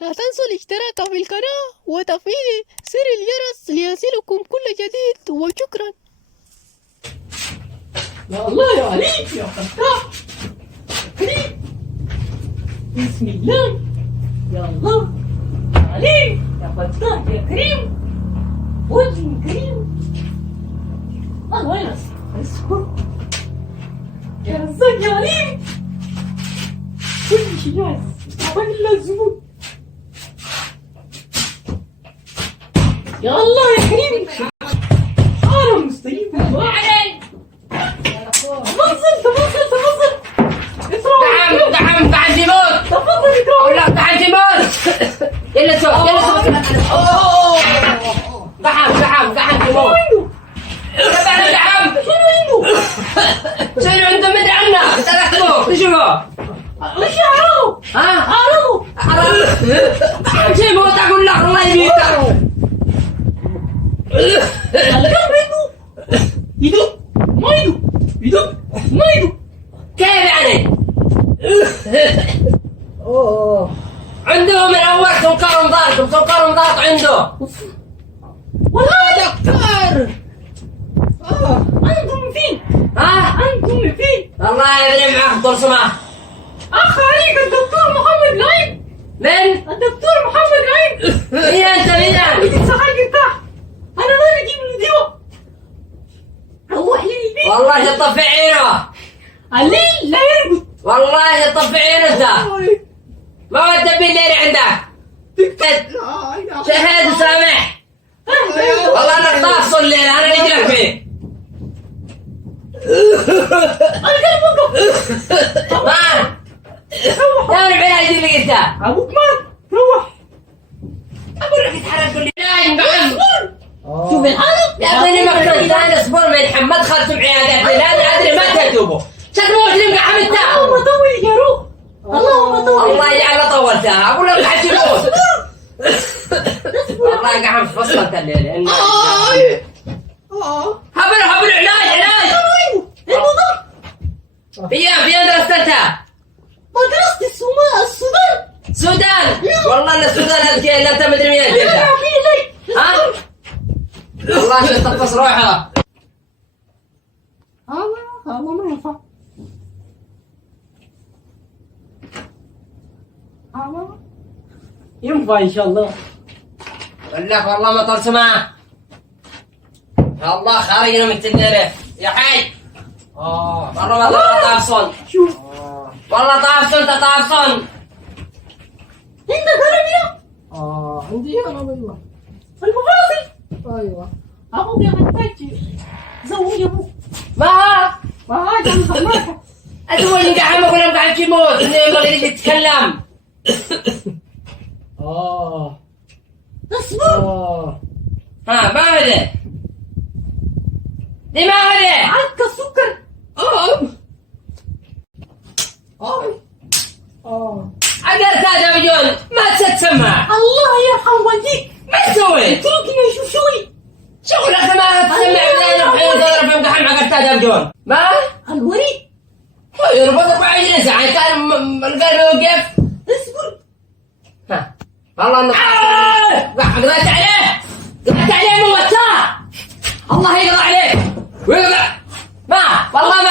لا تنسوا الاشتراك في القناة وتفعيل زر الجرس ليصلكم كل جديد، وشكرا. يا الله يا عليك يا فتاح كريم، بسم الله يا الله يا عليك يا فتاح يا كريم، وجه كريم. الله ينصر يا رزاق يا عليم، كل شيء جاهز الا الزبون. يا الله يا كريم، حارة مستجيب والله. تفضل دعم تعال يموت. تفضل اكرم. لا تعال يموت. يلا سوا دعم يموت. دعم شنو عنده؟ شنو عنده مدري عنه. تركته شوفوا وش عرضه؟ ها عرضه دعم يموت. اقول لك الله يميته. القلب عنده يدق ما يدق، يدق ما يدق. كيف يعني؟ عنده من اول سكر مضاد عنده. والله دكتور انتم فين؟ ها انتم فين؟ الله يبني معك برسمه. اخ عليك الدكتور محمد نعيم. من؟ الدكتور محمد نعيم. مين انت مين؟ انت صحيح ارتاح، انا ما اجيب له دواء. روح لي البيت. والله يطفي عينه. الليل لا يرقد. والله يطفي عينه انت. ما ودى بالليل عندك. شهد وسامح. والله انك تفصل الليل انا اللي لك فيه. القلب وقف. ما يا العلاج اللي قلته. ابوك مات، روح. اقول لك يتحرك كل نايم بعد. شوف الحالة يعطيني مكتب ثاني اصبر ما يلحم. ما دخلتم عياداتي لا ادري ما تكتبوا. شكله مسلم قاعد انت. اللهم طول يا روح، اللهم طول. الله يجعل طولتها. اقول لك قاعد تموت. والله قاعد فصلت الليل. هبل علاج. فين درستها؟ مدرسة السودان. والله ان السودان اذكياء الا انت مدري مين فيها. ها؟ والله شو تطفص روحها. هذا ما ينفع. هذا ينفع ان شاء الله. اقول لك والله ما طال سماع. يا الله خارجنا من التنيره يا حي. والله ما طافصون. شوف والله طافصون تطافصون. انت قلبي عندي أنا والله. المفاصل. أيوة. ابوك يحتاج زوج ابوك. ما هذا مسماك. انت هو اللي قاعد اقول لك قاعد يموت. ينبغي اللي يتكلم. اصبر. ها ما هذا دي ما هذا. عندك السكر. عقلت هذا بجون ما تسمع. الله يرحم والديك. ما تسوي؟ اتركني شو شوي. شغلك ما تسمع بلا نروح نضرب في مقحم عقلت هذا بجون. ما؟ الوريد. يربطك بعد ساعة كان القلب يوقف. اصبر. ها والله انك قضيت عليه. قضيت عليه موتاه. الله يقضى عليك ويقضى. ما والله